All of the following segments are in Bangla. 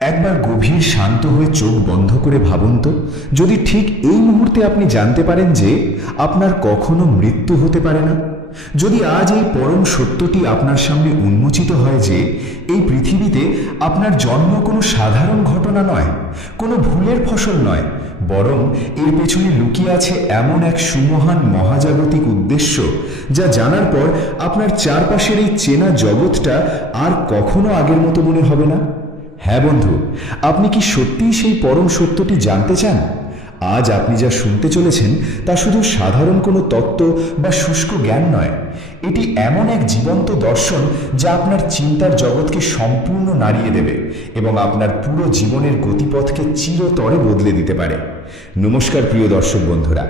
একবার গভীর শান্ত হয়ে চোখ বন্ধ করে ভাবুন তো, যদি ঠিক এই মুহূর্তে আপনি জানতে পারেন যে আপনার কখনো মৃত্যু হতে পারে না, যদি আজ এই পরম সত্যটি আপনার সামনে উন্মোচিত হয় যে এই পৃথিবীতে আপনার জন্ম কোনো সাধারণ ঘটনা নয়, কোনো ভুলের ফসল নয়, বরং এর পেছনে লুকিয়ে আছে এমন এক সুমহান মহাজাগতিক উদ্দেশ্য যা জানার পর আপনার চারপাশের এই চেনা জগৎটা আর কখনো আগের মতো মনে হবে না। হ্যাঁ বন্ধু, আপনি কি সত্যিই সেই পরম সত্যটি জানতে চান? আজ আপনি যা শুনতে চলেছেন তা শুধু সাধারণ কোনো তত্ত্ব বা শুষ্ক জ্ঞান নয়, এটি এমন এক জীবন্ত দর্শন যা আপনার চিন্তার জগৎকে সম্পূর্ণ নাড়িয়ে দেবে এবং আপনার পুরো জীবনের গতিপথকে চিরতরে বদলে দিতে পারে। নমস্কার প্রিয় দর্শক বন্ধুরা,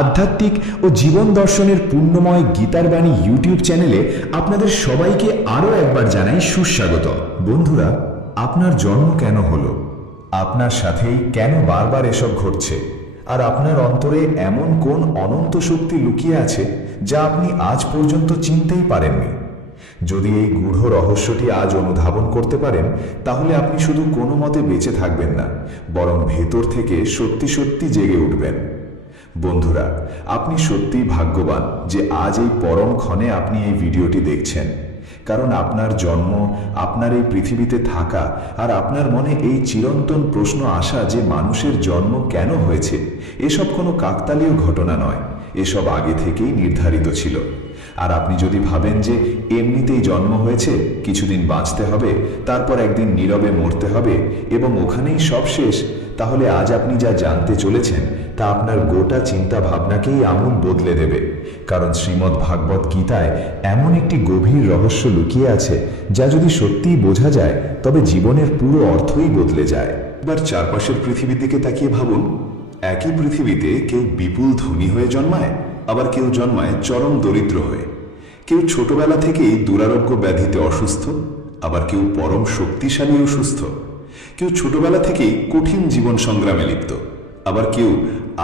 আধ্যাত্মিক ও জীবন দর্শনের পূর্ণময় গীতার বাণী ইউটিউব চ্যানেলে আপনাদের সবাইকে আরও একবার জানাই সুস্বাগত। বন্ধুরা, আপনার জন্ম কেন হলো? আপনার সাথেই কেন বারবার এসব ঘটছে? আর আপনার অন্তরে এমন কোন অনন্ত শক্তি লুকিয়ে আছে যা আপনি আজ পর্যন্ত চিনতেই পারেননি? যদি এই গূঢ় রহস্যটি আজ অনুধাবন করতে পারেন, তাহলে আপনি শুধু কোনো মতে বেঁচে থাকবেন না, বরং ভেতর থেকে সত্যি সত্যি জেগে উঠবেন। বন্ধুরা, আপনি সত্যিই ভাগ্যবান যে আজ এই পরম ক্ষণে আপনি এই ভিডিওটি দেখছেন, কারণ আপনার জন্ম, আপনার এই পৃথিবীতে থাকা আর আপনার মনে এই চিরন্তন প্রশ্ন আসা যে মানুষের জন্ম কেন হয়েছে, এসব কোনো কাকতালীয় ঘটনা নয়, এসব আগে থেকেই নির্ধারিত ছিল। আর আপনি যদি ভাবেন যে এমনিতেই জন্ম হয়েছে, কিছুদিন বাঁচতে হবে, তারপর একদিন নীরবে মরতে হবে এবং ওখানেই সব শেষ, তাহলে আজ আপনি যা জানতে চলেছেন তা আপনার গোটা চিন্তা ভাবনাকেই আমূল বদলে দেবে। কারণ শ্রীমদ্ ভাগবত গীতায় এমন একটি গভীর রহস্য লুকিয়ে আছে যা যদি সত্যিই বোঝা যায় তবে জীবনের পুরো অর্থই বদলে যায়। এবার চারপাশের পৃথিবীর দিকে তাকিয়ে ভাবুন, একই পৃথিবীতে কেউ বিপুল ধনী হয়ে জন্মায়, আবার কেউ জন্মায় চরম দরিদ্র হয়ে। কেউ ছোটবেলা থেকেই দুরারোগ্য ব্যাধিতে অসুস্থ, আবার কেউ পরম শক্তিশালী ও সুস্থ। কেউ ছোটবেলা থেকেই কঠিন জীবন সংগ্রামে লিপ্ত, আবার কেউ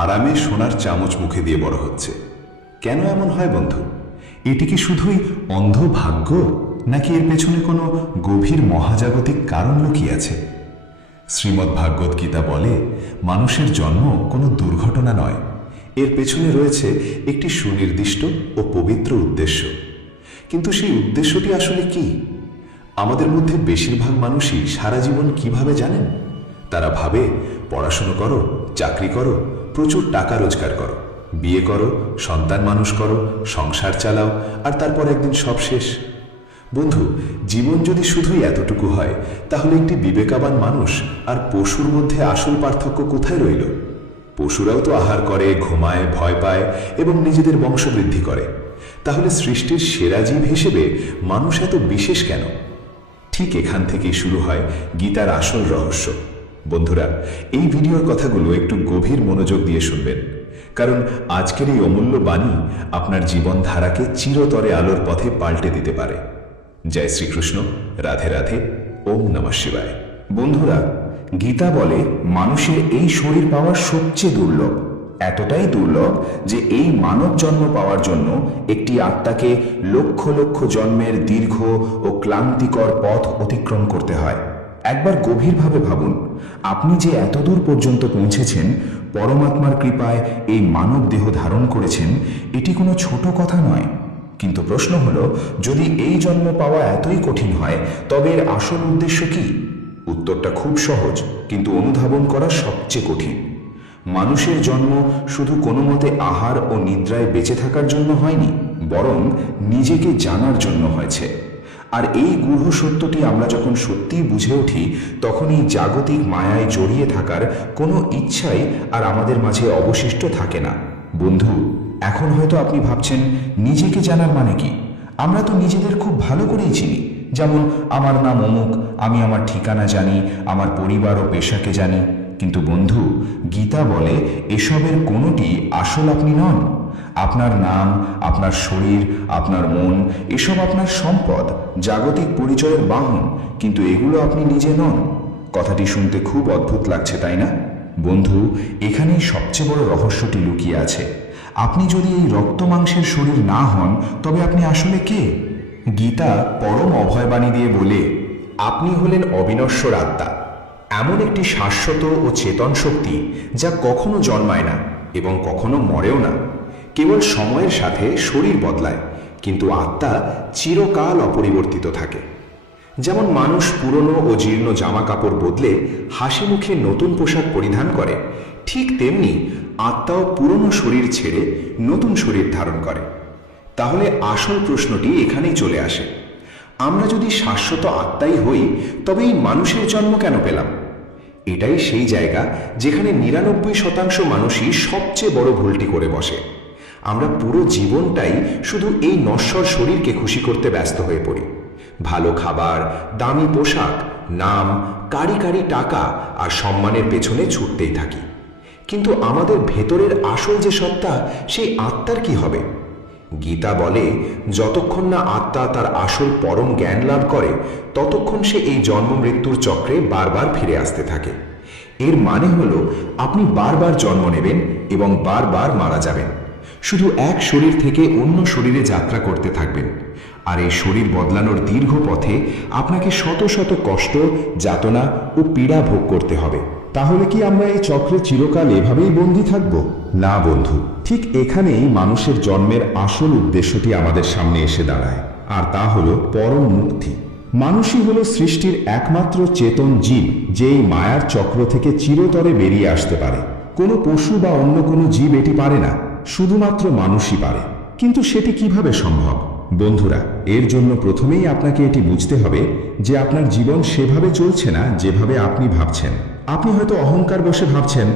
আরামে সোনার চামচ মুখে দিয়ে বড় হচ্ছে। কেন এমন হয় বন্ধু? এটি কি শুধুই অন্ধ ভাগ্য, নাকি এর পেছনে কোনো গভীর মহাজাগতিক কারণ লুকিয়ে আছে? শ্রীমদ্ ভাগবত গীতা বলে, মানুষের জন্ম কোনো দুর্ঘটনা নয়, এর পেছনে রয়েছে একটি সুনির্দিষ্ট ও পবিত্র উদ্দেশ্য। কিন্তু সেই উদ্দেশ্যটি আসলে কি? আমাদের মধ্যে বেশিরভাগ মানুষই সারা জীবন কিভাবে জানেন? তারা ভাবে, পড়াশুনো করো, চাকরি করো, প্রচুর টাকা রোজগার করো, বিয়ে করো, সন্তান মানুষ করো, সংসার চালাও, আর তারপর একদিন সব শেষ। বন্ধু, জীবন যদি শুধুই এতটুকু হয়, তাহলে একটি বিবেকবান মানুষ আর পশুর মধ্যে আসল পার্থক্য কোথায় রইল? পশুরাও তো আহার করে, ঘুমায়, ভয় পায় এবং নিজেদের বংশবৃদ্ধি করে। তাহলে সৃষ্টির সেরা জীব হিসেবে মানুষ এত বিশেষ কেন? ঠিক এখান থেকেই শুরু হয় গীতার আসল রহস্য। বন্ধুরা, এই ভিডিওর কথাগুলো একটু গভীর মনোযোগ দিয়ে শুনবেন, কারণ আজকের এই অমূল্য বাণী আপনার জীবনধারাকে চিরতরে আলোর পথে পাল্টে দিতে পারে। জয় শ্রীকৃষ্ণ, রাধে রাধে, ওম নমঃ শিবায়। বন্ধুরা, গীতা বলে মানুষের এই শরীর পাওয়া সবচেয়ে দুর্লভ, এতটাই দুর্লভ যে এই মানব জন্ম পাওয়ার জন্য একটি আত্মাকে লক্ষ লক্ষ জন্মের দীর্ঘ ও ক্লান্তিকর পথ অতিক্রম করতে হয়। একবার গভীরভাবে ভাবুন, আপনি যে এতদূর পর্যন্ত পৌঁছেছেন, পরমাত্মার কৃপায় এই মানব দেহ ধারণ করেছেন, এটি কোনো ছোট কথা নয়। কিন্তু প্রশ্ন হলো, যদি এই জন্ম পাওয়া এতই কঠিন হয়, তবে এর আসল উদ্দেশ্য কি? উত্তরটা খুব সহজ, কিন্তু অনুধাবন করা সবচেয়ে কঠিন। মানুষের জন্ম শুধু কোনো মতে আহার ও নিদ্রায় বেঁচে থাকার জন্য হয়নি, বরং নিজেকে জানার জন্য হয়েছে। আর এই গূঢ় সত্যটি আমরা যখন সত্যিই বুঝে উঠি, তখন এই জাগতিক মায়ায় জড়িয়ে থাকার কোনো ইচ্ছাই আর আমাদের মাঝে অবশিষ্ট থাকে না। বন্ধু, এখন হয়তো আপনি ভাবছেন, নিজেকে জানার মানে কি? আমরা তো নিজেদের খুব ভালো করেই চিনি, যেমন আমার নাম অমুক, আমি আমার ঠিকানা জানি, আমার পরিবার ও পেশাকে জানি। কিন্তু বন্ধু, গীতা বলে এসবের কোনোটি আসল আপনি নন। আপনার নাম, আপনার শরীর, আপনার মন, এসব আপনার সম্পদ, জাগতিক পরিচয়ের বাহন, কিন্তু এগুলো আপনি নিজে নন। কথাটি শুনতে খুব অদ্ভুত লাগছে, তাই না? বন্ধু, এখানেই সবচেয়ে বড় রহস্যটি লুকিয়ে আছে। আপনি যদি এই রক্ত মাংসের শরীর না হন, তবে আপনি আসলে কে? গীতা পরম অভয়বাণী দিয়ে বলে, আপনি হলেন অবিনশ্বর আত্মা, এমন একটি শাশ্বত ও চেতন শক্তি যা কখনো জন্মায় না এবং কখনো মরেও না। কেবল সময়ের সাথে শরীর বদলায়, কিন্তু আত্মা চিরকাল অপরিবর্তিত থাকে। যেমন মানুষ পুরনো ও জীর্ণ জামা কাপড় বদলে হাসি মুখে নতুন পোশাক পরিধান করে, ঠিক তেমনি আত্মাও পুরনো শরীর ছেড়ে নতুন শরীর ধারণ করে। তাহলে আসল প্রশ্নটি এখানেই চলে আসে, আমরা যদি শাশ্বত আত্মাই হই তবে এই মানুষের জন্ম কেন পেলাম? এটাই সেই জায়গা যেখানে ৯৯% মানুষই সবচেয়ে বড় ভুলটি করে বসে। আমরা পুরো জীবনটাই শুধু এই নশ্বর শরীরকে খুশি করতে ব্যস্ত হয়ে পড়ি। ভালো খাবার, দামি পোশাক, নাম, কারি কারি টাকা আর সম্মানের পেছনে ছুটতেই থাকি। কিন্তু আমাদের ভেতরের আসল যে সত্তা, সেই আত্মার কি হবে? গীতা বলে, যতক্ষণ না আত্মা তার আসল পরম জ্ঞান লাভ করে ততক্ষণ সে এই জন্ম মৃত্যুর চক্রে বারবার ফিরে আসতে থাকে। এর মানে হলো আপনি বারবার জন্ম নেবেন এবং বারবার মারা যাবেন, শুধু এক শরীর থেকে অন্য শরীরে যাত্রা করতে থাকবেন। আর এই শরীর বদলানোর দীর্ঘ পথে আপনাকে শত শত কষ্ট, যাতনা ও পীড়া ভোগ করতে হবে। তাহলে কি আমরা এই চক্রে চিরকাল এভাবেই বন্দী থাকব? না বন্ধু, ঠিক এখানেই মানুষের জন্মের আসল উদ্দেশ্যটি আমাদের সামনে এসে দাঁড়ায়, আর তা হলো পরম মুক্তি। মানুষই হলো সৃষ্টির একমাত্র চেতন জীব, যে এই মায়ার চক্র থেকে চিরতরে বেরিয়ে আসতে পারে। কোনো পশু বা অন্য কোনো জীব এটি পারে না, শুধুমাত্র মানুষই পারে। কিন্তু সেটি কিভাবে সম্ভব? বন্ধুরা, এর জন্য প্রথমেই আপনাকে এটি বুঝতে হবে যে আপনার জীবন সেভাবে চলছে না যেভাবে আপনি ভাবছেন। আপনি হয়তো অহংকার বসে ভাবছেন,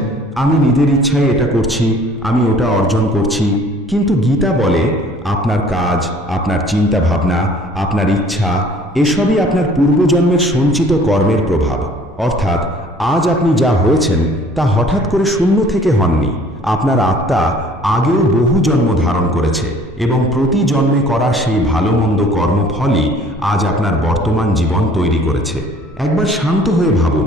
আমি নিজের ইচ্ছায় এটা করছি, আমি ওটা অর্জন করছি। কিন্তু গীতা বলে, আপনার কাজ, আপনার চিন্তা ভাবনা, আপনার ইচ্ছা, এসবই আপনার পূর্বজন্মের সঞ্চিত কর্মের প্রভাব। অর্থাৎ আজ আপনি যা হয়েছেন তা হঠাৎ করে শূন্য থেকে হননি। আপনার আত্মা আগেও বহু জন্ম ধারণ করেছে এবং প্রতি জন্মে করা সেই ভালো মন্দ কর্মফলই আজ আপনার বর্তমান জীবন তৈরি করেছে। একবার শান্ত হয়ে ভাবুন,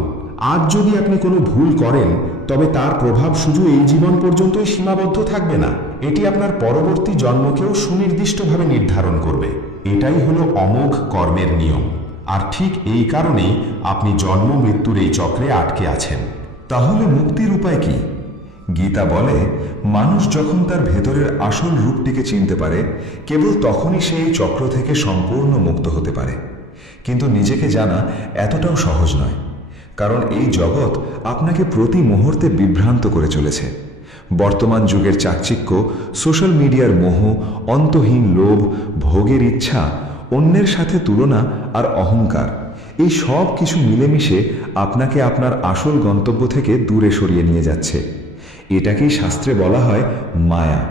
আজ যদি আপনি কোনো ভুল করেন তবে তার প্রভাব শুধু এই জীবন পর্যন্তই সীমাবদ্ধ থাকবে না, এটি আপনার পরবর্তী জন্মকেও সুনির্দিষ্টভাবে নির্ধারণ করবে। এটাই হলো অমোঘ কর্মের নিয়ম। আর ঠিক এই কারণেই আপনি জন্ম মৃত্যুর এই চক্রে আটকে আছেন। তাহলে মুক্তির উপায় কি? গীতা বলে, মানুষ যখন তার ভেতরের আসল রূপটিকে চিনতে পারে, কেবল তখনই সে এই চক্র থেকে সম্পূর্ণ মুক্ত হতে পারে। কিন্তু নিজেকে জানা এতটাও সহজ নয়, কারণ এই জগৎ আপনাকে প্রতি মুহূর্তে বিভ্রান্ত করে চলেছে। বর্তমান যুগের চাকচিক্য, সোশ্যাল মিডিয়ার মোহ, অন্তহীন লোভ, ভোগের ইচ্ছা, অন্যের সাথে তুলনা আর অহংকার, এই সব কিছু মিলেমিশে আপনাকে আপনার আসল গন্তব্য থেকে দূরে সরিয়ে নিয়ে যাচ্ছে। এটাকেই শাস্ত্রে বলা হয় মায়া।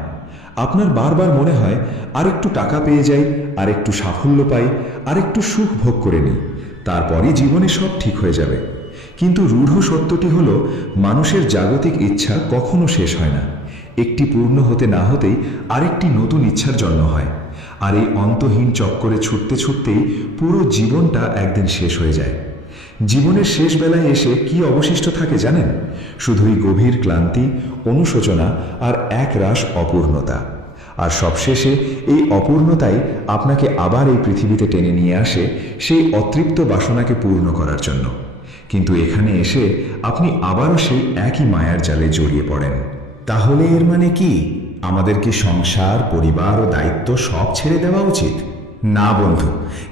আপনার বারবার মনে হয়, আরেকটু টাকা পেয়ে যাই, আরেকটু সাফল্য পাই, আরেকটু সুখ ভোগ করে নিই, তারপরই জীবনে সব ঠিক হয়ে যাবে। কিন্তু রূঢ় সত্যটি হলো, মানুষের জাগতিক ইচ্ছা কখনো শেষ হয় না। একটি পূর্ণ হতে না হতেই আরেকটি নতুন ইচ্ছার জন্ম হয়, আর এই অন্তহীন চক্করে ছুটতে ছুটতেই পুরো জীবনটা একদিন শেষ হয়ে যায়। জীবনের শেষ বেলায় এসে কি অবশিষ্ট থাকে জানেন? শুধুই গভীর ক্লান্তি, অনুশোচনা আর একরাশ অপূর্ণতা। আর সবশেষে এই অপূর্ণতাই আপনাকে আবার এই পৃথিবীতে টেনে নিয়ে আসে সেই অতৃপ্ত বাসনাকে পূর্ণ করার জন্য। কিন্তু এখানে এসে আপনি আবারও সেই একই মায়ার জালে জড়িয়ে পড়েন। তাহলে এর মানে কি? আমাদের কি সংসার, পরিবার ও দায়িত্ব সব ছেড়ে দেওয়া উচিত? না বন্ধু,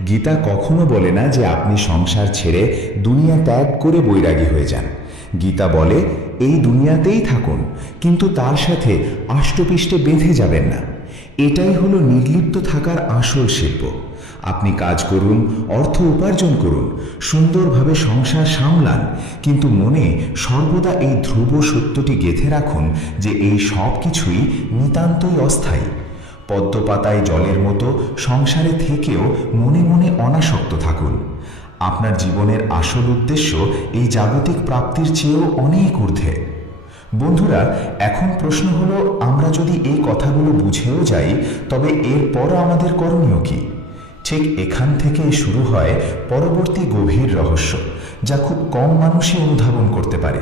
গীতা কখনো বলে না যে আপনি সংসার ছেড়ে দুনিয়া ত্যাগ করে বৈরাগী হয়ে যান। গীতা বলে, এই দুনিয়াতেই থাকুন, কিন্তু তার সাথে আষ্টপিষ্টে বেঁধে যাবেন না। এটাই হলো নির্লিপ্ত থাকার আসল শিল্প। আপনি কাজ করুন, অর্থ উপার্জন করুন, সুন্দরভাবে সংসার সামলান, কিন্তু মনে সর্বদা এই ধ্রুব সত্যটি গেঁথে রাখুন যে এই সব কিছুই নিতান্তই অস্থায়ী। পদ্মপাতায় জলের মতো সংসারে থেকেও মনে মনে অনাসক্ত থাকুন। আপনার জীবনের আসল উদ্দেশ্য এই জাগতিক প্রাপ্তির চেয়েও অনেক ঊর্ধ্বে। বন্ধুরা, এখন প্রশ্ন হলো, আমরা যদি এই কথাগুলো বুঝেও যাই তবে এরপর আমাদের করণীয় কি? ঠিক এখান থেকে শুরু হয় পরবর্তী গভীর রহস্য, যা খুব কম মানুষই অনুধাবন করতে পারে।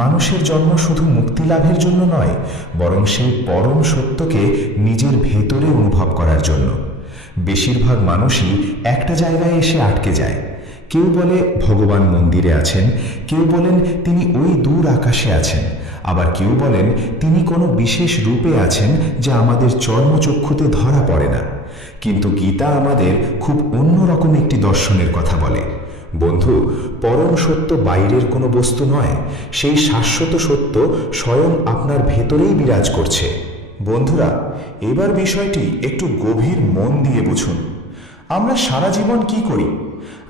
মানুষের জন্ম শুধু মুক্তি লাভের জন্য নয়, বরং সেই পরম সত্যকে নিজের ভেতরে অনুভব করার জন্য। বেশিরভাগ মানুষই একটা জায়গায় এসে আটকে যায়, কেউ বলে ভগবান মন্দিরে আছেন, কেউ বলেন তিনি ওই দূর আকাশে আছেন, আবার কেউ বলেন তিনি কোনো বিশেষ রূপে আছেন যা আমাদের চর্মচক্ষুতে ধরা পড়ে না। কিন্তু গীতা আমাদের খুব অন্যরকম একটি দর্শনের কথা বলে। বন্ধু, পরম সত্য বাইরের কোনো বস্তু নয়, সেই শাশ্বত সত্য স্বয়ং আপনার ভেতরেই বিরাজ করছে। বন্ধুরা, এবার বিষয়টি একটু গভীর মন দিয়ে বুঝুন। আমরা সারা জীবন কি করি?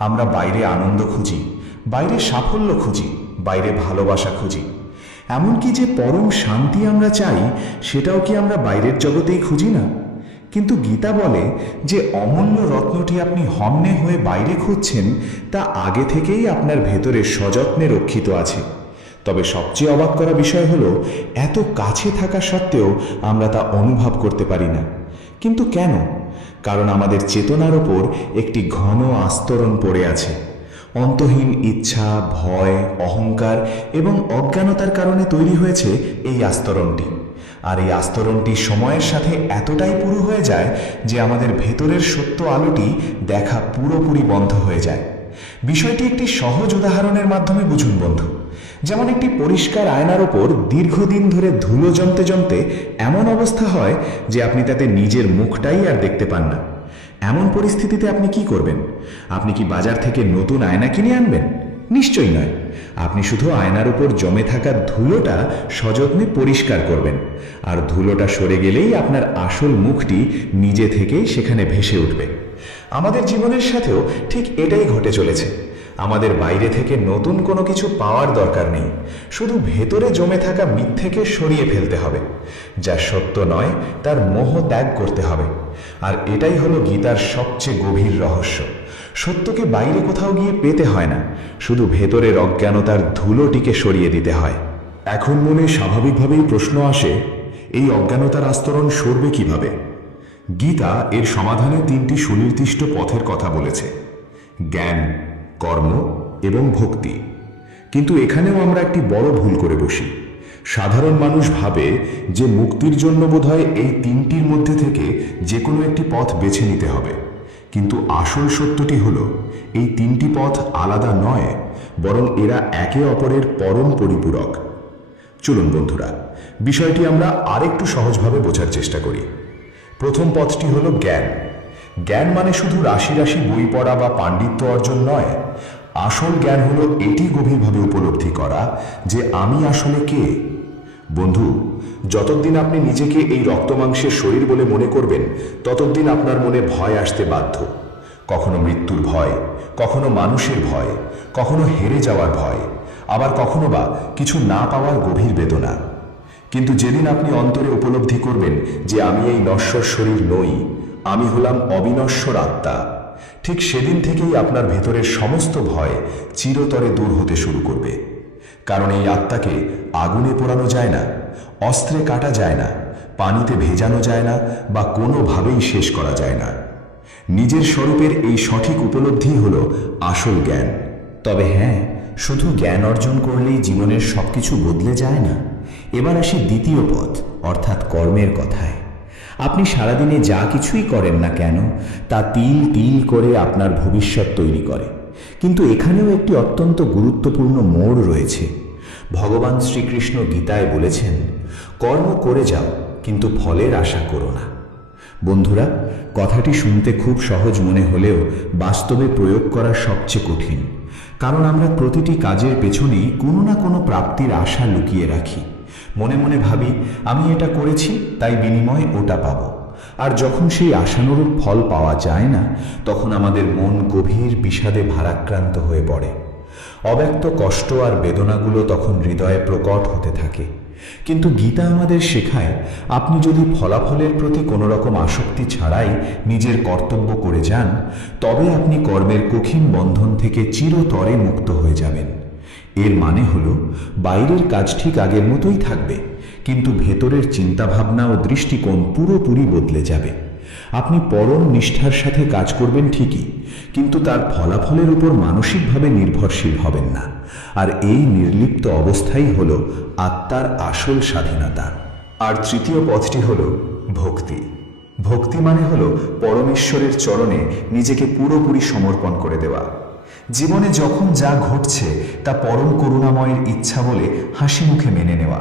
আমরা বাইরে আনন্দ খুঁজি, বাইরে সাফল্য খুঁজি, বাইরে ভালোবাসা খুঁজি। এমনকি যে পরম শান্তি আমরা চাই, সেটাও কি আমরা বাইরের জগতেই খুঁজি না? কিন্তু গীতা বলে যে অমূল্য রত্নটি আপনি হন্যে হয়ে বাইরে খুঁজছেন, তা আগে থেকেই আপনার ভেতরে সযত্নে রক্ষিত আছে। তবে সবচেয়ে অবাক করা বিষয় হলো, এত কাছে থাকা সত্ত্বেও আমরা তা অনুভব করতে পারি না। কিন্তু কেন? কারণ আমাদের চেতনার ওপর একটি ঘন আস্তরণ পড়ে আছে। অন্তহীন ইচ্ছা, ভয়, অহংকার এবং অজ্ঞানতার কারণে তৈরি হয়েছে এই আস্তরণটি। আর এই আস্তরণটি সময়ের সাথে এতটাই পুরু হয়ে যায় যে আমাদের ভেতরের সত্য আলোটি দেখা পুরোপুরি বন্ধ হয়ে যায়। বিষয়টি একটি সহজ উদাহরণের মাধ্যমে বুঝুন বন্ধু। যেমন একটি পরিষ্কার আয়নার ওপর দীর্ঘদিন ধরে ধুলো জমতে জমতে এমন অবস্থা হয় যে আপনি তাতে নিজের মুখটাই আর দেখতে পান না। এমন পরিস্থিতিতে আপনি কি করবেন? আপনি কি বাজার থেকে নতুন আয়না কিনে আনবেন? নিশ্চয়ই নয়। আপনি শুধু আয়নার উপর জমে থাকা ধুলোটা সযত্নে পরিষ্কার করবেন, আর ধুলোটা সরে গেলেই আপনার আসল মুখটি নিজে থেকেই সেখানে ভেসে উঠবে। আমাদের জীবনের সাথেও ঠিক এটাই ঘটে চলেছে। আমাদের বাইরে থেকে নতুন কোনো কিছু পাওয়ার দরকার নেই, শুধু ভেতরে জমে থাকা মিথ্যেকে সরিয়ে ফেলতে হবে। যা সত্য নয় তার মোহ ত্যাগ করতে হবে। আর এটাই হলো গীতার সবচেয়ে গভীর রহস্য। সত্যকে বাইরে কোথাও গিয়ে পেতে হয় না, শুধু ভেতরের অজ্ঞানতার ধুলোটিকে সরিয়ে দিতে হয়। এখন মনে স্বাভাবিকভাবেই প্রশ্ন আসে, এই অজ্ঞানতার আস্তরণ সরবে কিভাবে? গীতা এর সমাধানে 3টি সুনির্দিষ্ট পথের কথা বলেছে: জ্ঞান, কর্ম এবং ভক্তি। কিন্তু এখানেও আমরা একটি বড় ভুল করে বসি। সাধারণ মানুষ ভাবে যে মুক্তির জন্য বোধহয় এই 3টির মধ্যে থেকে যে কোনো একটি পথ বেছে নিতে হবে। কিন্তু আসল সত্যটি হলো, এই 3টি পথ আলাদা নয়, বরং এরা একে অপরের পরম পরিপূরক। চলুন বন্ধুরা, বিষয়টি আমরা আরেকটু সহজভাবে বোঝার চেষ্টা করি। প্রথম পথটি হলো জ্ঞান। জ্ঞান মানে শুধু রাশি রাশি বই পড়া বা পাণ্ডিত্য অর্জন নয়। আসল জ্ঞান হলো এটি গভীরভাবে উপলব্ধি করা যে আমি আসলে কে। বন্ধু, যতদিন আপনি নিজেকে এই রক্তমাংসের শরীর বলে মনে করবেন, ততদিন আপনার মনে ভয় আসতে বাধ্য। কখনো মৃত্যুর ভয়, কখনো মানুষের ভয়, কখনো হেরে যাওয়ার ভয়, আবার কখনো বা কিছু না পাওয়ার গভীর বেদনা। কিন্তু যেদিন আপনি অন্তরে উপলব্ধি করবেন যে আমি এই নশ্বর শরীর নই, আমি হলাম অবিনশ্বর আত্মা, ঠিক সেদিন থেকেই আপনার ভেতরের সমস্ত ভয় চিরতরে দূর হতে শুরু করবে। কারণ এই আত্মাকে আগুনে পোড়ানো যায় না, অস্ত্রে কাটা যায় না, পানিতে ভেজানো যায় না, বা কোনোভাবেই শেষ করা যায় না। নিজের স্বরূপের এই সঠিক উপলব্ধি হলো আসল জ্ঞান। তবে হ্যাঁ, শুধু জ্ঞান অর্জন করলেই জীবনের সবকিছু বদলে যায় না। এবার আসি দ্বিতীয় পথ, অর্থাৎ কর্মের কথায়। আপনি সারাদিনে যা কিছুই করেন না কেন, তা তিল তিল করে আপনার ভবিষ্যৎ তৈরি করে। কিন্তু এখানেও একটি অত্যন্ত গুরুত্বপূর্ণ মোড় রয়েছে। ভগবান শ্রীকৃষ্ণ গীতায় বলেছেন, কর্ম করে যাও, কিন্তু ফলের আশা করো না। বন্ধুরা, কথাটি শুনতে খুব সহজ মনে হলেও বাস্তবে প্রয়োগ করা সবচেয়ে কঠিন। কারণ আমরা প্রতিটি কাজের পেছনেই কোনো না কোনো প্রাপ্তির আশা লুকিয়ে রাখি। মনে মনে ভাবি, আমি এটা করেছি তাই বিনিময়ে ওটা পাবো। আর যখন সেই আশানুরূপ ফল পাওয়া যায় না, তখন আমাদের মন গভীর বিষাদে ভারাক্রান্ত হয়ে পড়ে। অব্যক্ত কষ্ট আর বেদনাগুলো তখন হৃদয়ে প্রকট হতে থাকে। কিন্তু গীতা আমাদের শেখায়, আপনি যদি ফলাফলের প্রতি কোনো রকম আসক্তি ছাড়াই নিজের কর্তব্য করে যান, তবে আপনি কর্মের কঠিন বন্ধন থেকে চিরতরে মুক্ত হয়ে যাবেন। এর মানে হলো, বাইরের কাজ ঠিক আগের মতোই থাকবে, কিন্তু ভেতরের চিন্তাভাবনা ও দৃষ্টিকোণ পুরোপুরি বদলে যাবে। আপনি পরম নিষ্ঠার সাথে কাজ করবেন ঠিকই, কিন্তু তার ফলাফলের উপর মানসিকভাবে নির্ভরশীল হবেন না। আর এই নির্লিপ্ত অবস্থাই হলো আত্মার আসল স্বাধীনতা। আর তৃতীয় পথটি হলো ভক্তি। ভক্তি মানে হলো পরমেশ্বরের চরণে নিজেকে পুরোপুরি সমর্পণ করে দেওয়া। জীবনে যখন যা ঘটছে তা পরম করুণাময়ের ইচ্ছা বলে হাসি মুখে মেনে নেওয়া,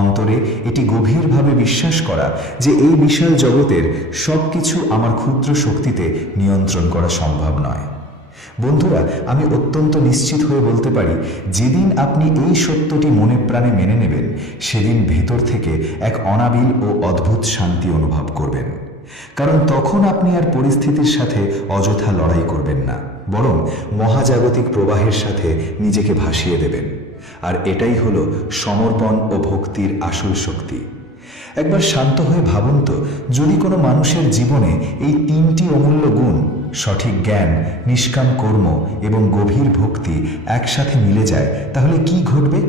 অন্তরে এটি গভীরভাবে বিশ্বাস করা যে এই বিশাল জগতের সবকিছু আমার ক্ষুদ্র শক্তিতে নিয়ন্ত্রণ করা সম্ভব নয়। বন্ধুরা, আমি অত্যন্ত নিশ্চিত হয়ে বলতে পারি, যেদিন আপনি এই সত্যটি মনে প্রাণে মেনে নেবেন, সেদিন ভেতর থেকে এক অনাবিল ও অদ্ভুত শান্তি অনুভব করবেন। কারণ তখন আপনি আর পরিস্থিতির সাথে অযথা লড়াই করবেন না, বরং মহাজাগতিক প্রবাহের সাথে নিজেকে ভাসিয়ে দেবেন। আর এটাই হলো সমর্পণ ও ভক্তির আসল শক্তি। একবার শান্ত হয়ে ভাবুন তো, যদি কোনো মানুষের জীবনে এই তিনটি অমূল্য গুণ, সঠিক জ্ঞান, নিষ্কাম কর্ম এবং গভীর ভক্তি একসাথে মিলে যায়, তাহলে কি ঘটবে?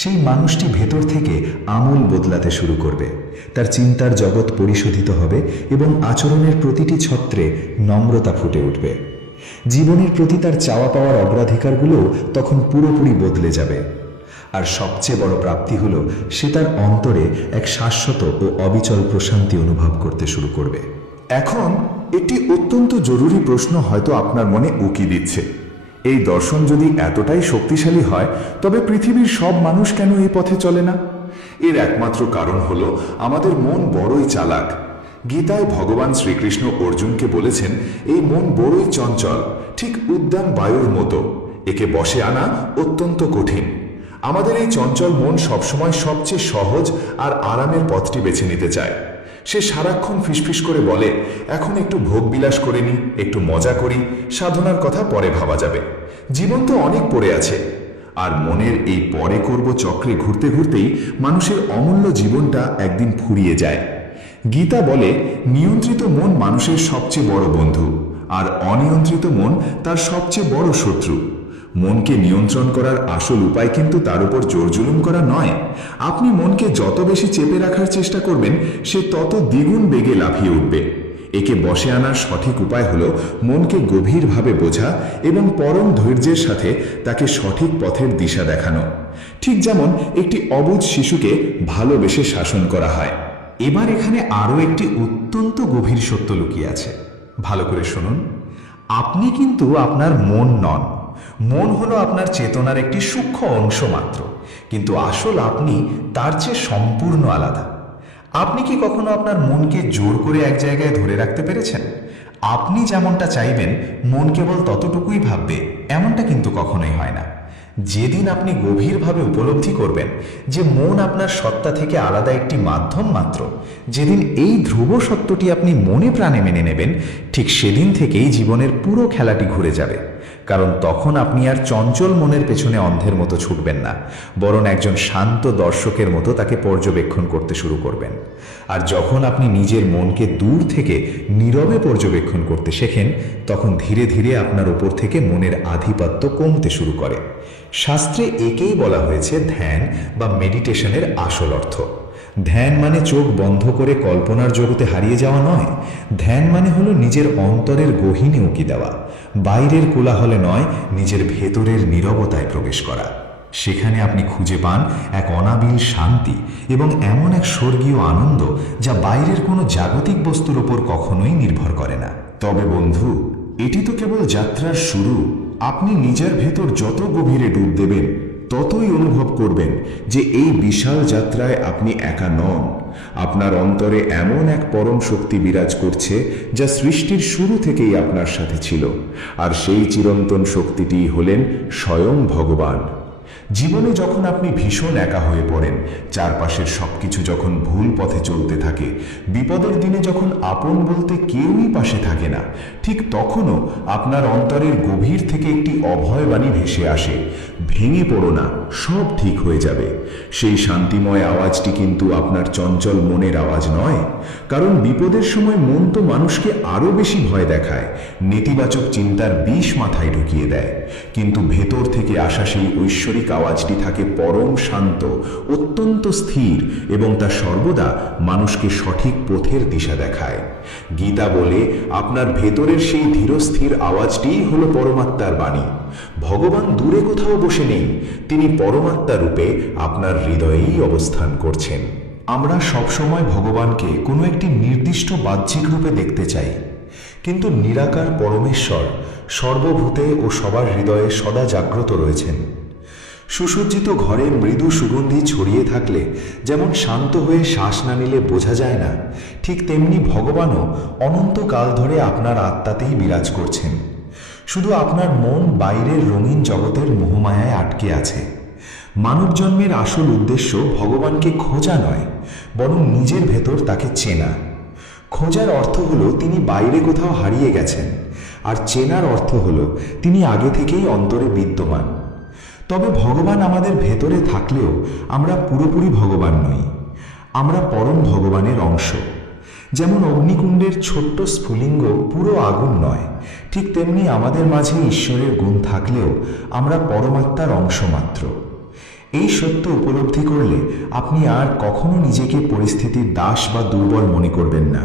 সেই মানুষটি ভেতর থেকে আমূল বদলাতে শুরু করবে। তার চিন্তার জগৎ পরিশোধিত হবে এবং আচরণের প্রতিটি ছত্রে নম্রতা ফুটে উঠবে। জীবনের প্রতি তার চাওয়া পাওয়ার অগ্রাধিকারগুলোও তখন পুরোপুরি বদলে যাবে। আর সবচেয়ে বড় প্রাপ্তি হলো, সে তার অন্তরে এক শাশ্বত ও অবিচল প্রশান্তি অনুভব করতে শুরু করবে। এখন একটি অত্যন্ত জরুরি প্রশ্ন হয়তো আপনার মনে উকি দিচ্ছে। এই দর্শন যদি এতটাই শক্তিশালী হয়, তবে পৃথিবীর সব মানুষ কেন এই পথে চলে না? এর একমাত্র কারণ হলো আমাদের মন বড়ই চালাক। গীতায় ভগবান শ্রীকৃষ্ণ অর্জুনকে বলেছেন, এই মন বড়ই চঞ্চল, ঠিক উদ্যান বায়ুর মতো, একে বশে আনা অত্যন্ত কঠিন। আমাদের এই চঞ্চল মন সবসময় সবচেয়ে সহজ আর আরামের পথটি বেছে নিতে চায়। সে সারাক্ষণ ফিসফিস করে বলে, এখন একটু ভোগবিলাস করে নি, একটু মজা করি, সাধনার কথা পরে ভাবা যাবে, জীবন তো অনেক পড়ে আছে। আর মনের এই পরে করব চক্রে ঘুরতে ঘুরতেই মানুষের অমূল্য জীবনটা একদিন ফুরিয়ে যায়। গীতা বলে, নিয়ন্ত্রিত মন মানুষের সবচেয়ে বড় বন্ধু, আর অনিয়ন্ত্রিত মন তার সবচেয়ে বড় শত্রু। মনকে নিয়ন্ত্রণ করার আসল উপায় কিন্তু তার উপর জোর জুলুম করা নয়। আপনি মনকে যত বেশি চেপে রাখার চেষ্টা করবেন, সে তত দ্বিগুণ বেগে লাফিয়ে উঠবে। একে বশে আনার সঠিক উপায় হলো মনকে গভীরভাবে বোঝা এবং পরম ধৈর্যের সাথে তাকে সঠিক পথের দিশা দেখানো। ঠিক যেমন একটি অবুঝ শিশুকে ভালোবেসে শাসন করা হয়। এবার এখানে আরও একটি অত্যন্ত গভীর সত্য লুকিয়ে আছে। ভালো করে শুনুন। আপনি কিন্তু আপনার মন নন। মন হলো আপনার চেতনার একটি সূক্ষ্ম অংশ মাত্র, কিন্তু আসল আপনি তার চেয়ে সম্পূর্ণ আলাদা। আপনি কি কখনো আপনার মনকে জোর করে এক জায়গায় ধরে রাখতে পেরেছেন? আপনি যেমনটা চাইবেন মন কেবল ততটুকুই ভাববে, এমনটা কিন্তু কখনোই হয় না। যেদিন আপনি গভীরভাবে উপলব্ধি করবেন যে মন আপনার সত্তা থেকে আলাদা একটি মাধ্যম মাত্র, যেদিন এই ধ্রুব সত্যটি আপনি মনে প্রাণে মেনে নেবেন, ঠিক সেদিন থেকেই জীবনের পুরো খেলাটি ঘুরে যাবে। কারণ তখন আপনি আর চঞ্চল মনের পেছনে অন্ধের মতো ছুটবেন না, বরং একজন শান্ত দর্শকের মতো তাকে পর্যবেক্ষণ করতে শুরু করবেন। আর যখন আপনি নিজের মনকে দূর থেকে নীরবে পর্যবেক্ষণ করতে শেখেন, তখন ধীরে ধীরে আপনার উপর থেকে মনের আধিপত্য কমতে শুরু করে। শাস্ত্রে একেই বলা হয়েছে ধ্যান বা মেডিটেশনের আসল অর্থ। ধ্যান মানে চোখ বন্ধ করে কল্পনার জগতে হারিয়ে যাওয়া নয়। ধ্যান মানে হলো নিজের অন্তরের গহীনে উঁকি দেওয়া, বাইরের কোলাহলে নয়, নিজের ভেতরের নীরবতায় প্রবেশ করা। সেখানে আপনি খুঁজে পান এক অনাবিল শান্তি এবং এমন এক স্বর্গীয় আনন্দ যা বাইরের কোনো জাগতিক বস্তুর ওপর কখনোই নির্ভর করে না। তবে বন্ধু, এটি তো কেবল যাত্রার শুরু। আপনি নিজের ভেতর যত গভীরে ডুব দেবেন, ততই অনুভব করবেন যে এই বিশাল যাত্রায় আপনি একা নন। আপনার অন্তরে এমন এক পরম শক্তি বিরাজ করছে যা সৃষ্টির শুরু থেকেই আপনার সাথে ছিল। আর সেই চিরন্তন শক্তিটি হলেন স্বয়ং ভগবান। জীবনে যখন আপনি ভীষণ একা হয়ে পড়েন, চারপাশের সবকিছু যখন ভুল পথে চলতে থাকে, বিপদের দিনে যখন আপন বলতে কেউই পাশে থাকে না, ঠিক তখনও আপনার অন্তরের গভীর থেকে একটি অভয়বাণী ভেসে আসে, ভেঙে পড়ো না, সব ঠিক হয়ে যাবে। সেই শান্তিময় আওয়াজটি কিন্তু আপনার চঞ্চল মনের আওয়াজ নয়। কারণ বিপদের সময় মন তো মানুষকে আরও বেশি ভয় দেখায়, নেতিবাচক চিন্তার বিষ মাথায় ঢুকিয়ে দেয়। কিন্তু ভেতর থেকে আসা সেই ঐশ্বরিক আওয়াজটি থাকে পরম শান্ত, অত্যন্ত স্থির, এবং তা সর্বদা মানুষকে সঠিক পথের দিশা দেখায়। গীতা বলে, আপনার ভেতরের সেই ধীরস্থির আওয়াজটিই হলো পরমাত্মার বাণী। ভগবান দূরে কোথাও বসে নেই, তিনি পরমাত্মা রূপে আপনার হৃদয়েই অবস্থান করছেন। আমরা সবসময় ভগবানকে কোনো একটি নির্দিষ্ট বাহ্যিক রূপে দেখতে চাই, কিন্তু নিরাকার পরমেশ্বর সর্বভূতে ও সবার হৃদয়ে সদা জাগ্রত রয়েছেন। সুসজ্জিত ঘরে মৃদু সুগন্ধি ছড়িয়ে থাকলে যেমন শান্ত হয়ে শ্বাস না নিলে বোঝা যায় না, ঠিক তেমনি ভগবানও অনন্তকাল ধরে আপনার আত্মাতেই বিরাজ করছেন। শুধু আপনার মন বাইরের রঙিন জগতের মোহমায়ায় আটকে আছে। মানব জন্মের আসল উদ্দেশ্য ভগবানকে খোঁজা নয়, বরং নিজের ভেতর তাকে চেনা। খোঁজার অর্থ হলো তিনি বাইরে কোথাও হারিয়ে গেছেন, আর চেনার অর্থ হলো তিনি আগে থেকেই অন্তরে বিদ্যমান। তবে ভগবান আমাদের ভেতরে থাকলেও আমরা পুরোপুরি ভগবান নই, আমরা পরম ভগবানের অংশ। যেমন অগ্নিকুণ্ডের ছোট্ট স্ফুলিঙ্গ পুরো আগুন নয়, ঠিক তেমনি আমাদের মাঝে ঈশ্বরের গুণ থাকলেও আমরা পরমাত্মার অংশ মাত্র। এই সত্য উপলব্ধি করলে আপনি আর কখনো নিজেকে পরিস্থিতির দাস বা দুর্বল মনে করবেন না।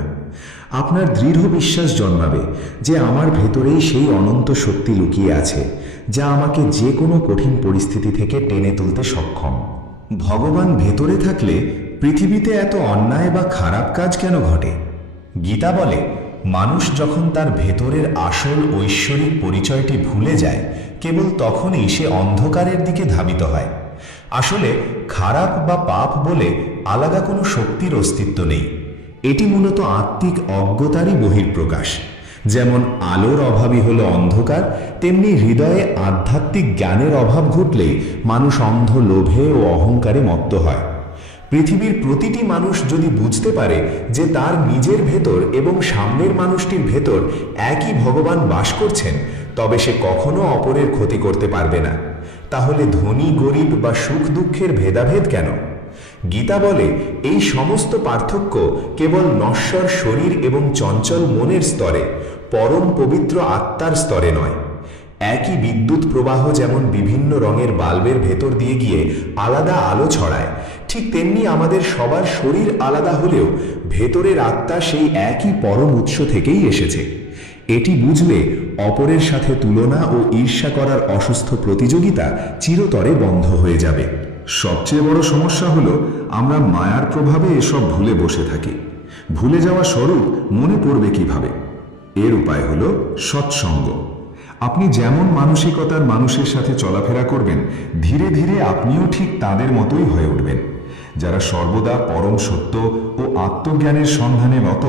আপনার দৃঢ় বিশ্বাস জন্মাবে যে আমার ভেতরেই সেই অনন্ত শক্তি লুকিয়ে আছে, যা আমাকে যে কোনো কঠিন পরিস্থিতি থেকে টেনে তুলতে সক্ষম। ভগবান ভেতরে থাকলে পৃথিবীতে এত অন্যায় বা খারাপ কাজ কেন ঘটে? গীতা বলে, মানুষ যখন তার ভেতরের আসল ঐশ্বরিক পরিচয়টি ভুলে যায়, কেবল তখনই সে অন্ধকারের দিকে ধাবিত হয়। আসলে খারাপ বা পাপ বলে আলাদা কোনো শক্তির অস্তিত্ব নেই। এটি মূলত আত্মিক অজ্ঞতারই বহিঃপ্রকাশ। যেমন আলোর অভাবই হলো অন্ধকার, তেমনি হৃদয়ে আধ্যাত্মিক জ্ঞানের অভাব ঘটলেই মানুষ অন্ধ লোভে ও অহংকারে মত্ত হয়। পৃথিবীর প্রতিটি মানুষ যদি বুঝতে পারে যে তার নিজের ভেতর এবং সামনের মানুষটির ভেতর একই ভগবান বাস করছেন, তবে সে কখনো অপরের ক্ষতি করতে পারবে না। তাহলে ধনী গরিব বা সুখ দুঃখের ভেদাভেদ কেন? গীতা বলে, এই সমস্ত পার্থক্য কেবল নশ্বর শরীর এবং চঞ্চল মনের স্তরে, পরম পবিত্র আত্মার স্তরে নয়। একই বিদ্যুৎ প্রবাহ যেমন বিভিন্ন রঙের বাল্বের ভেতর দিয়ে গিয়ে আলাদা আলো ছড়ায়, ঠিক তেমনি আমাদের সবার শরীর আলাদা হলেও ভেতরের আত্মা সেই একই পরম উৎস থেকেই এসেছে। এটি বুঝলে অপরের সাথে তুলনা ও ঈর্ষা করার অসুস্থ প্রতিযোগিতা চিরতরে বন্ধ হয়ে যাবে। সবচেয়ে বড় সমস্যা হলো আমরা মায়ার প্রভাবে এসব ভুলে বসে থাকি। ভুলে যাওয়া স্বরূপ মনে পড়বে কিভাবে? এর উপায় হলো সৎসঙ্গ। আপনি যেমন মানসিকতার মানুষের সাথে চলাফেরা করবেন, ধীরে ধীরে আপনিও ঠিক তাদের মতোই হয়ে উঠবেন। যারা সর্বদা পরম সত্য ও আত্মজ্ঞানের সন্ধানে রত,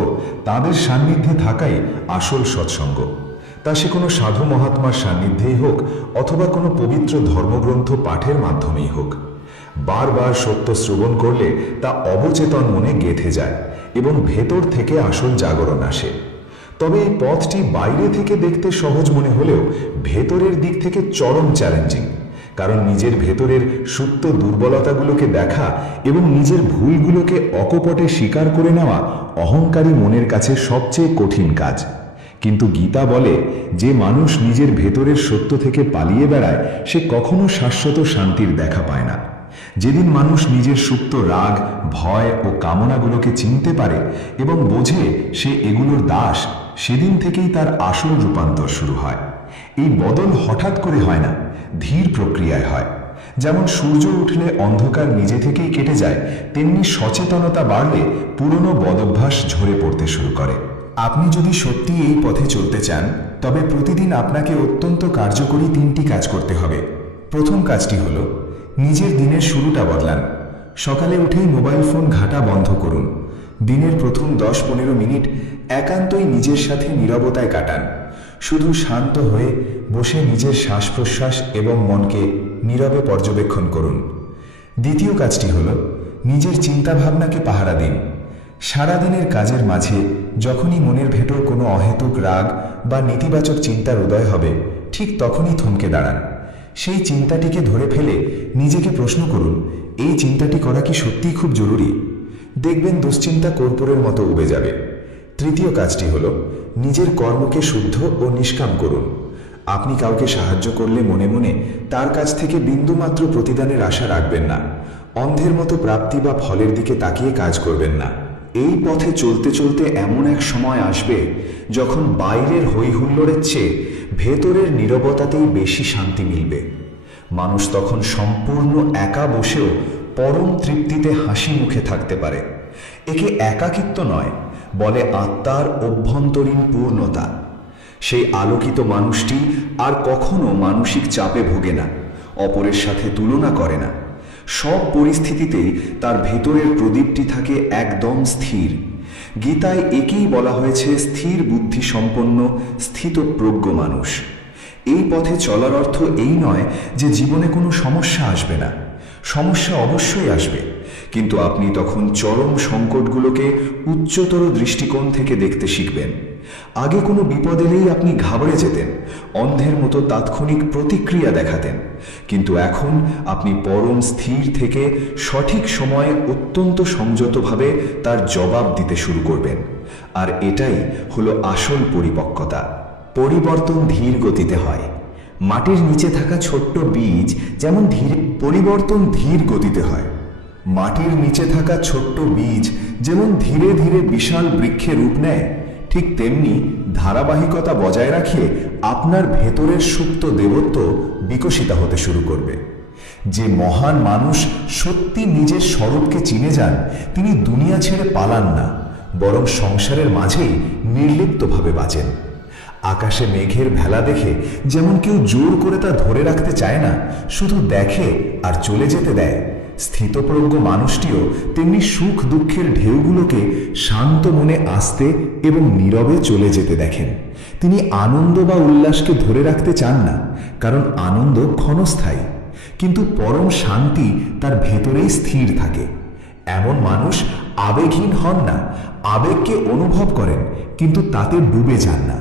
তাদের সান্নিধ্যে থাকাই আসল সৎসঙ্গ। তা সে কোনো সাধু মহাত্মার সান্নিধ্যেই হোক অথবা কোনো পবিত্র ধর্মগ্রন্থ পাঠের মাধ্যমেই হোক। বারবার সত্য শ্রবণ করলে তা অবচেতন মনে গেঁথে যায় এবং ভেতর থেকে আসল জাগরণ আসে। তবে এই পথটি বাইরে থেকে দেখতে সহজ মনে হলেও ভেতরের দিক থেকে চরম চ্যালেঞ্জিং। কারণ নিজের ভেতরের সুপ্ত দুর্বলতাগুলোকে দেখা এবং নিজের ভুলগুলোকে অকপটে স্বীকার করে নেওয়া অহংকারী মনের কাছে সবচেয়ে কঠিন কাজ। কিন্তু গীতা বলে, যে মানুষ নিজের ভেতরের সত্য থেকে পালিয়ে বেড়ায় সে কখনো শাশ্বত শান্তির দেখা পায় না। যেদিন মানুষ নিজের সুপ্ত রাগ, ভয় ও কামনাগুলোকে চিনতে পারে এবং বোঝে সে এগুলোর দাস, সেদিন থেকেই তার আসল রূপান্তর শুরু হয়। এই বদল হঠাৎ করে হয় না, ধীর প্রক্রিয়ায় হয়। যেমন সূর্য উঠলে অন্ধকার নিজে থেকেই কেটে যায়, তেমনি সচেতনতা বাড়লে পুরনো বদভ্যাস ঝরে পড়তে শুরু করে। আপনি যদি সত্যি এই পথে চলতে চান, তবে প্রতিদিন আপনাকে অত্যন্ত কার্যকরী 3টি কাজ করতে হবে। প্রথম কাজটি হলো নিজের দিনের শুরুটা বদলান। সকালে উঠেই মোবাইল ফোন ঘাঁটা বন্ধ করুন। দিনের প্রথম 10-15 মিনিট একান্তই নিজের সাথে নীরবতায় কাটান। শুধু শান্ত হয়ে বসে নিজের শ্বাস প্রশ্বাস এবং মনকে নীরবে পর্যবেক্ষণ করুন। দ্বিতীয় কাজটি হলো নিজের চিন্তাভাবনাকে পাহারা দিন। সারাদিনের কাজের মাঝে যখনই মনের ভেতর কোনো অহেতুক রাগ বা নেতিবাচক চিন্তার উদয় হবে, ঠিক তখনই থমকে দাঁড়ান। সেই চিন্তাটিকে ধরে ফেলে নিজেকে প্রশ্ন করুন, এই চিন্তাটি করা কি সত্যিই খুব জরুরি? দেখবেন দুশ্চিন্তা কর্পূরের মতো উবে যাবে। তৃতীয় কাজটি হলো নিজের কর্মকে শুদ্ধ ও নিষ্কাম করুন। আপনি কাউকে সাহায্য করলে মনে মনে তার কাছ থেকে বিন্দুমাত্র প্রতিদানের আশা রাখবেন না। অন্ধের মতো প্রাপ্তি বা ফলের দিকে তাকিয়ে কাজ করবেন না। এই পথে চলতে চলতে এমন এক সময় আসবে যখন বাইরের হইহুল্লোড়ের চেয়ে ভেতরের নীরবতাতেই বেশি শান্তি মিলবে। মানুষ তখন সম্পূর্ণ একা বসেও পরম তৃপ্তিতে হাসি মুখে থাকতে পারে। একে একাকিত্ব নয়, বলে আত্মার অভ্যন্তরীণ পূর্ণতা। সেই আলোকিত মানুষটি আর কখনো মানসিক চাপে ভোগে না, অপরের সাথে তুলনা করে না। সব পরিস্থিতিতেই তার ভেতরের প্রদীপটি থাকে একদম স্থির। গীতায় একেই বলা হয়েছে স্থির বুদ্ধি সম্পন্ন স্থিতপ্রজ্ঞ মানুষ। এই পথে চলার অর্থ এই নয় যে জীবনে কোনো সমস্যা আসবে না। সমস্যা অবশ্যই আসবে, কিন্তু আপনি তখন চরম সংকটগুলোকে উচ্চতর দৃষ্টিকোণ থেকে দেখতে শিখবেন। আগে কোনো বিপদ এলেই আপনি ঘাবড়ে যেতেন, অন্ধের মতো তাৎক্ষণিক প্রতিক্রিয়া দেখাতেন, কিন্তু এখন আপনি পরম স্থির থেকে সঠিক সময়ে অত্যন্ত সংযতভাবে তার জবাব দিতে শুরু করবেন। আর এটাই হলো আসল পরিপক্কতা। পরিবর্তন ধীর গতিতে হয়। মাটির নিচে থাকা ছোট্ট বীজ যেমন পরিবর্তন ধীর গতিতে হয়। মাটির নিচে থাকা ছোট্ট বীজ যেমন ধীরে ধীরে বিশাল বৃক্ষে রূপ নেয়, ঠিক তেমনি ধারাবাহিকতা বজায় রাখে আপনার ভেতরের সুপ্ত দেবত্ব বিকশিত হতে শুরু করবে। যে মহান মানুষ সত্যি নিজের স্বরূপকে চিনে যান, তিনি দুনিয়া ছেড়ে পালান না, বরং সংসারের মাঝেই নির্লিপ্তভাবে বাঁচেন। আকাশে মেঘের ভেলা দেখে যেমন কেউ জোর করে তা ধরে রাখতে চায় না, শুধু দেখে আর চলে যেতে দেয়, স্থিতপ্রজ্ঞ মানুষটিও তেমনি সুখ দুঃখের ঢেউগুলোকে শান্ত মনে আসতে এবং নীরবে চলে যেতে দেখেন। তিনি আনন্দ বা উল্লাসকে ধরে রাখতে চান না, কারণ আনন্দ ক্ষণস্থায়ী, কিন্তু পরম শান্তি তার ভেতরেই স্থির থাকে। এমন মানুষ আবেগহীন হন না, আবেগকে অনুভব করেন, কিন্তু তাতে ডুবে যান না।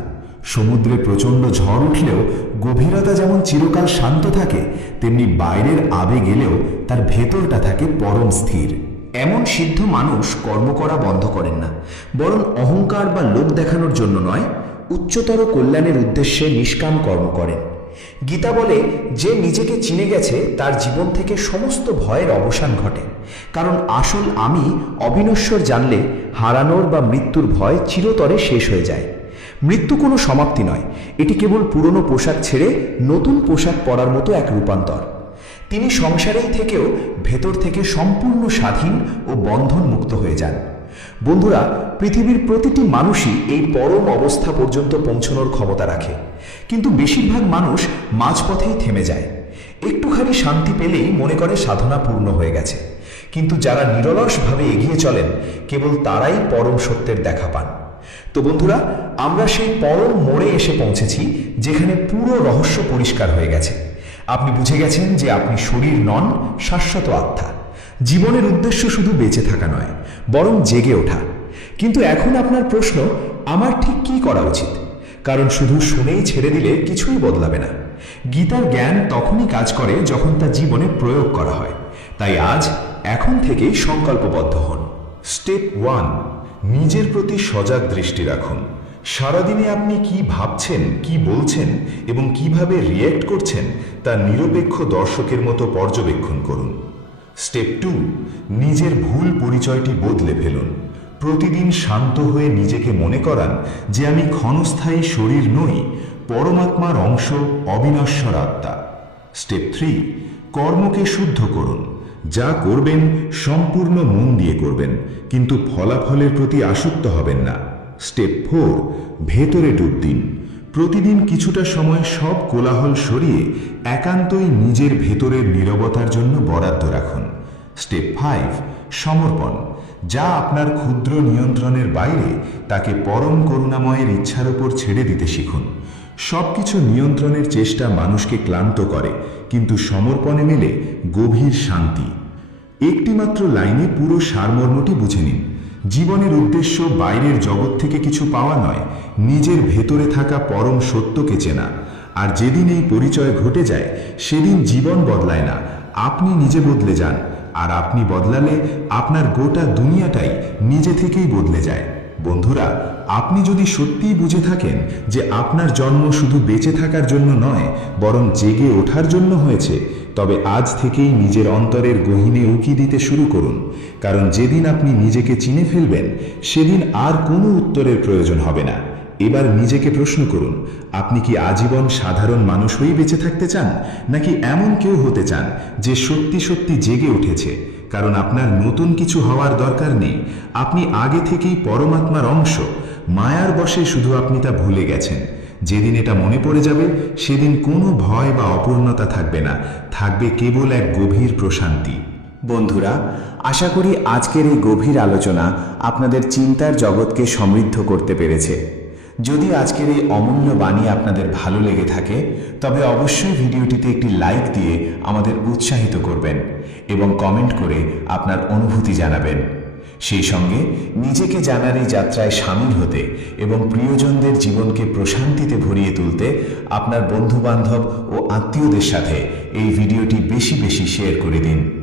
সমুদ্রে প্রচণ্ড ঝড় উঠলেও গভীরতা যেমন চিরকাল শান্ত থাকে, তেমনি বাইরের আবেগ এলেও তার ভেতরটা থাকে পরম স্থির। এমন সিদ্ধ মানুষ কর্ম করা বন্ধ করেন না, বরং অহংকার বা লোক দেখানোর জন্য নয়, উচ্চতর কল্যাণের উদ্দেশ্যে নিষ্কাম কর্ম করেন। গীতা বলে, যে নিজেকে চিনে গেছে তার জীবন থেকে সমস্ত ভয়ের অবসান ঘটে, কারণ আসল আমি অবিনশ্বর জানলে হারানোর বা মৃত্যুর ভয় চিরতরে শেষ হয়ে যায়। মৃত্যু কোনো সমাপ্তি নয়, এটি কেবল পুরনো পোশাক ছেড়ে নতুন পোশাক পরার মতো এক রূপান্তর। তিনি সংসারেই থেকেও ভেতর থেকে সম্পূর্ণ স্বাধীন ও বন্ধন মুক্ত হয়ে যান। বন্ধুরা, পৃথিবীর প্রতিটি মানুষই এই পরম অবস্থা পর্যন্ত পৌঁছানোর ক্ষমতা রাখে, কিন্তু বেশিরভাগ মানুষ মাঝপথেই থেমে যায়। একটুখানি শান্তি পেলেই মনে করে সাধনা পূর্ণ হয়ে গেছে, কিন্তু যারা নিরলসভাবে এগিয়ে চলেন কেবল তারাই পরম সত্যের দেখা পান। তো বন্ধুরা, আমরা সেই পরম মোড়ে এসে পৌঁছেছি যেখানে পুরো রহস্য পরিষ্কার হয়ে গেছে। আপনি বুঝে গেছেন যে আপনি শরীর নন, শাশ্বত আত্মা। জীবনের উদ্দেশ্য শুধু বেঁচে থাকা নয়, বরং জেগে ওঠা। কিন্তু এখন আপনার প্রশ্ন, আমার ঠিক কী করা উচিত? কারণ শুধু শুনেই ছেড়ে দিলে কিছুই বদলাবে না। গীতার জ্ঞান তখনই কাজ করে যখন তা জীবনে প্রয়োগ করা হয়। তাই আজ এখন থেকেই সংকল্পবদ্ধ হন। স্টেপ 1, নিজের প্রতি সজাগ দৃষ্টি রাখুন। সারাদিনে আপনি কি ভাবছেন, কি বলছেন এবং কিভাবে রিয়্যাক্ট করছেন তা নিরপেক্ষ দর্শকের মতো পর্যবেক্ষণ করুন। স্টেপ 2, নিজের ভুল পরিচয়টি বদলে ফেলুন। প্রতিদিন শান্ত হয়ে নিজেকে মনে করান যে আমি ক্ষণস্থায়ী শরীর নই, পরমাত্মার অংশ, অবিনশ্বর আত্মা। স্টেপ 3, কর্মকে শুদ্ধ করুন। যা করবেন সম্পূর্ণ মন দিয়ে করবেন, কিন্তু ফলাফলের প্রতি আসক্ত হবেন না। স্টেপ 4, ভেতরে ডুব দিন। প্রতিদিন কিছুটা সময় সব কোলাহল সরিয়ে একান্তই নিজের ভেতরের নীরবতার জন্য বরাদ্দ রাখুন। স্টেপ 5, সমর্পণ। যা আপনার ক্ষুদ্র নিয়ন্ত্রণের বাইরে, তাকে পরম করুণাময়ের ইচ্ছার ওপর ছেড়ে দিতে শিখুন। সবকিছু নিয়ন্ত্রণের চেষ্টা মানুষকে ক্লান্ত করে, কিন্তু সমর্পণে মেলে গভীর শান্তি। একটিমাত্র লাইনে পুরো সারমর্মটি বুঝে নিন। জীবনের উদ্দেশ্য বাইরের জগৎ থেকে কিছু পাওয়া নয়, নিজের ভেতরে থাকা পরম সত্যকে চেনা। আর যেদিন এই পরিচয় ঘটে যায়, সেদিন জীবন বদলায় না, আপনি নিজে বদলে যান। আর আপনি বদলালে আপনার গোটা দুনিয়াটাই নিজে থেকেই বদলে যায়। বন্ধুরা, আপনি যদি সত্যিই বুঝে থাকেন যে আপনার জন্ম শুধু বেঁচে থাকার জন্য নয়, বরং জেগে ওঠার জন্য হয়েছে, তবে আজ থেকেই নিজের অন্তরের গহীনে উকি দিতে শুরু করুন। কারণ যেদিন আপনি নিজেকে চিনে ফেলবেন, সেদিন আর কোনো উত্তরের প্রয়োজন হবে না। এবার নিজেকে প্রশ্ন করুন, আপনি কি আজীবন সাধারণ মানুষ হয়েই বেঁচে থাকতে চান, নাকি এমন কেউ হতে চান যে সত্যি সত্যি জেগে উঠেছে, কারণ আপনার নতুন কিছু হওয়ার দরকার নেই। আপনি আগে থেকেই পরমাত্মার অংশ। মায়ার বশে শুধু আপনি তা ভুলে গেছেন। যেদিন এটা মনে পড়ে যাবে সেদিন কোনো ভয় বা অপূর্ণতা থাকবে না, থাকবে কেবল এক গভীর প্রশান্তি। বন্ধুরা, আশা করি আজকের এই গভীর আলোচনা আপনাদের চিন্তার জগৎকে সমৃদ্ধ করতে পেরেছে। যদি আজকের এই অমূল্য বাণী আপনাদের ভালো লেগে থাকে তবে অবশ্যই ভিডিওটিতে একটি লাইক দিয়ে আমাদের উৎসাহিত করবেন এবং কমেন্ট করে আপনার অনুভূতি জানাবেন। সেই সঙ্গে নিজেকে জানার এই যাত্রায় সামিল হতে এবং প্রিয়জনদের জীবনকে প্রশান্তিতে ভরিয়ে তুলতে আপনার বন্ধুবান্ধব ও আত্মীয়দের সাথে এই ভিডিওটি বেশি বেশি শেয়ার করে দিন।